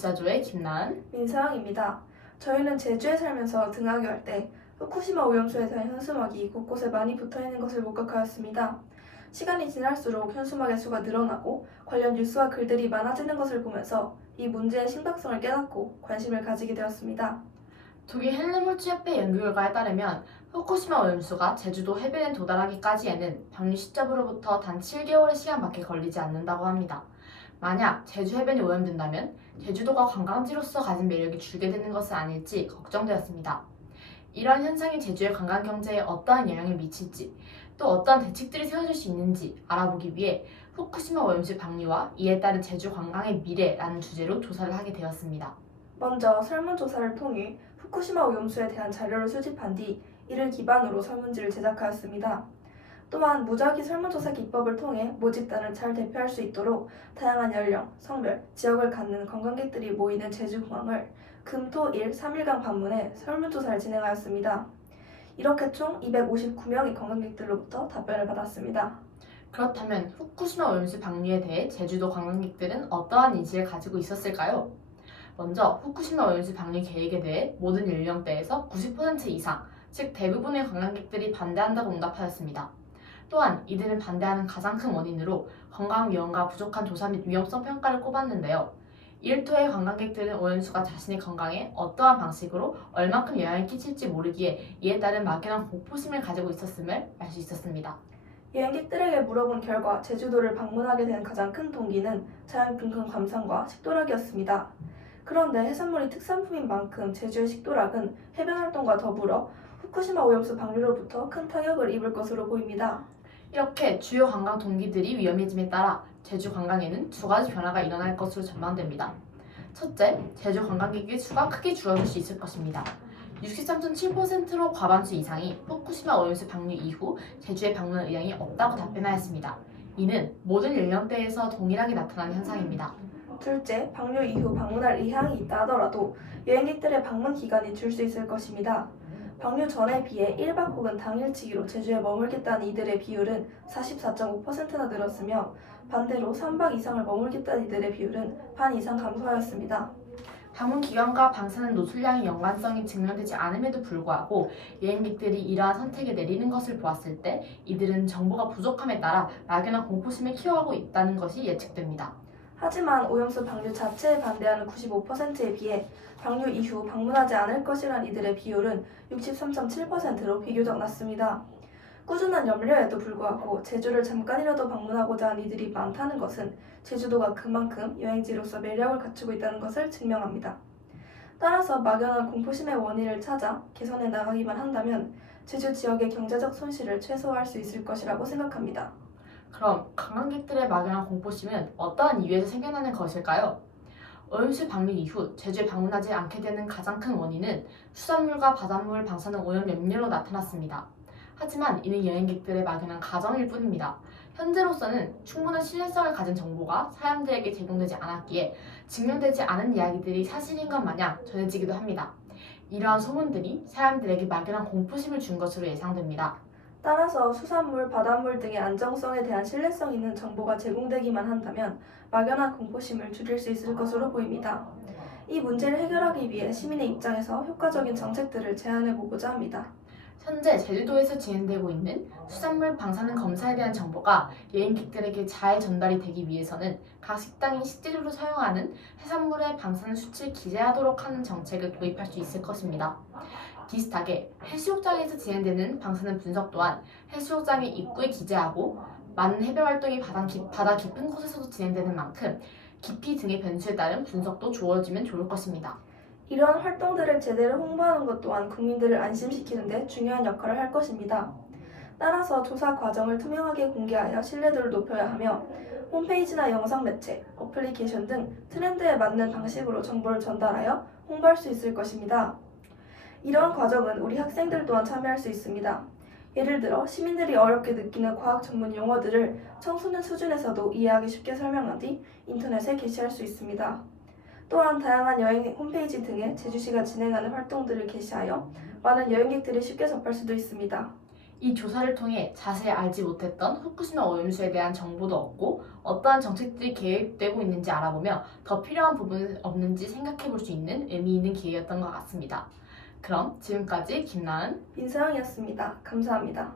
뉴스타조의 김나은, 민서영입니다. 저희는 제주에 살면서 등하교 할 때 후쿠시마 오염수에 대한 현수막이 곳곳에 많이 붙어있는 것을 목격하였습니다. 시간이 지날수록 현수막의 수가 늘어나고 관련 뉴스와 글들이 많아지는 것을 보면서 이 문제의 심각성을 깨닫고 관심을 가지게 되었습니다. 독일 헬레몰츠협회 연구 결과에 따르면 후쿠시마 오염수가 제주도 해변에 도달하기까지에는 방류 시점으로부터 단 7개월의 시간밖에 걸리지 않는다고 합니다. 만약 제주 해변이 오염된다면 제주도가 관광지로서 가진 매력이 줄게 되는 것은 아닐지 걱정되었습니다. 이러한 현상이 제주의 관광 경제에 어떠한 영향을 미칠지, 또 어떠한 대책들이 세워질 수 있는지 알아보기 위해 후쿠시마 오염수 방류와 이에 따른 제주 관광의 미래라는 주제로 조사를 하게 되었습니다. 먼저 설문조사를 통해 후쿠시마 오염수에 대한 자료를 수집한 뒤 이를 기반으로 설문지를 제작하였습니다. 또한 무작위 설문조사 기법을 통해 모집단을 잘 대표할 수 있도록 다양한 연령, 성별, 지역을 갖는 관광객들이 모이는 제주공항을 금, 토, 일 3일간 방문해 설문조사를 진행하였습니다. 이렇게 총 259명의 관광객들로부터 답변을 받았습니다. 그렇다면 후쿠시마 오염수 방류에 대해 제주도 관광객들은 어떠한 인식을 가지고 있었을까요? 먼저 후쿠시마 오염수 방류 계획에 대해 모든 연령대에서 90% 이상, 즉 대부분의 관광객들이 반대한다고 응답하였습니다. 또한 이들은 반대하는 가장 큰 원인으로 관광 위험과 부족한 조사 및 위험성 평가를 꼽았는데요. 이를 통해 관광객들은 오염수가 자신의 건강에 어떠한 방식으로 얼만큼 영향을 끼칠지 모르기에 이에 따른 막연한 공포심을 가지고 있었음을 알 수 있었습니다. 여행객들에게 물어본 결과 제주도를 방문하게 된 가장 큰 동기는 자연균형 감상과 식도락이었습니다. 그런데 해산물이 특산품인 만큼 제주의 식도락은 해변활동과 더불어 후쿠시마 오염수 방류로부터 큰 타격을 입을 것으로 보입니다. 이렇게 주요 관광 동기들이 위험해짐에 따라 제주 관광에는 두 가지 변화가 일어날 것으로 전망됩니다. 첫째, 제주 관광객의 수가 크게 줄어들 수 있을 것입니다. 63.7%로 과반수 이상이 후쿠시마 오염수 방류 이후 제주에 방문할 의향이 없다고 답변하였습니다. 이는 모든 연령대에서 동일하게 나타나는 현상입니다. 둘째, 방류 이후 방문할 의향이 있다 하더라도 여행객들의 방문 기간이 줄 수 있을 것입니다. 방류 전에 비해 1박 혹은 당일치기로 제주에 머물겠다는 이들의 비율은 44.5%나 늘었으며 반대로 3박 이상을 머물겠다는 이들의 비율은 반 이상 감소하였습니다. 방문 기간과 방사능 노출량의 연관성이 증명되지 않음에도 불구하고 여행객들이 이러한 선택을 내리는 것을 보았을 때 이들은 정보가 부족함에 따라 막연한 공포심을 키워가고 있다는 것이 예측됩니다. 하지만 오염수 방류 자체에 반대하는 95%에 비해 방류 이후 방문하지 않을 것이란 이들의 비율은 63.7%로 비교적 낮습니다. 꾸준한 염려에도 불구하고 제주를 잠깐이라도 방문하고자 하는 이들이 많다는 것은 제주도가 그만큼 여행지로서 매력을 갖추고 있다는 것을 증명합니다. 따라서 막연한 공포심의 원인을 찾아 개선해 나가기만 한다면 제주 지역의 경제적 손실을 최소화할 수 있을 것이라고 생각합니다. 그럼 관광객들의 막연한 공포심은 어떠한 이유에서 생겨나는 것일까요? 오염수 방류 이후 제주에 방문하지 않게 되는 가장 큰 원인은 수산물과 바닷물 방사능 오염 염려로 나타났습니다. 하지만 이는 여행객들의 막연한 가정일 뿐입니다. 현재로서는 충분한 신뢰성을 가진 정보가 사람들에게 제공되지 않았기에 증명되지 않은 이야기들이 사실인 것 마냥 전해지기도 합니다. 이러한 소문들이 사람들에게 막연한 공포심을 준 것으로 예상됩니다. 따라서 수산물, 바닷물 등의 안정성에 대한 신뢰성 있는 정보가 제공되기만 한다면 막연한 공포심을 줄일 수 있을 것으로 보입니다. 이 문제를 해결하기 위해 시민의 입장에서 효과적인 정책들을 제안해 보고자 합니다. 현재 제주도에서 진행되고 있는 수산물 방사능 검사에 대한 정보가 여행객들에게 잘 전달이 되기 위해서는 각 식당이 식재료로 사용하는 해산물의 방사능 수치를 기재하도록 하는 정책을 도입할 수 있을 것입니다. 비슷하게 해수욕장에서 진행되는 방사능 분석 또한 해수욕장의 입구에 기재하고 많은 해변 활동이 바다 깊은 곳에서도 진행되는 만큼 깊이 등의 변수에 따른 분석도 주어지면 좋을 것입니다. 이러한 활동들을 제대로 홍보하는 것 또한 국민들을 안심시키는 데 중요한 역할을 할 것입니다. 따라서 조사 과정을 투명하게 공개하여 신뢰도를 높여야 하며 홈페이지나 영상 매체, 어플리케이션 등 트렌드에 맞는 방식으로 정보를 전달하여 홍보할 수 있을 것입니다. 이러한 과정은 우리 학생들 또한 참여할 수 있습니다. 예를 들어 시민들이 어렵게 느끼는 과학 전문 용어들을 청소년 수준에서도 이해하기 쉽게 설명한 뒤 인터넷에 게시할 수 있습니다. 또한 다양한 여행 홈페이지 등에 제주시가 진행하는 활동들을 게시하여 많은 여행객들이 쉽게 접할 수도 있습니다. 이 조사를 통해 자세히 알지 못했던 후쿠시마 오염수에 대한 정보도 얻고 어떠한 정책들이 계획되고 있는지 알아보며 더 필요한 부분이 없는지 생각해 볼 수 있는 의미 있는 기회였던 것 같습니다. 그럼 지금까지 김나은, 민서영이었습니다. 감사합니다.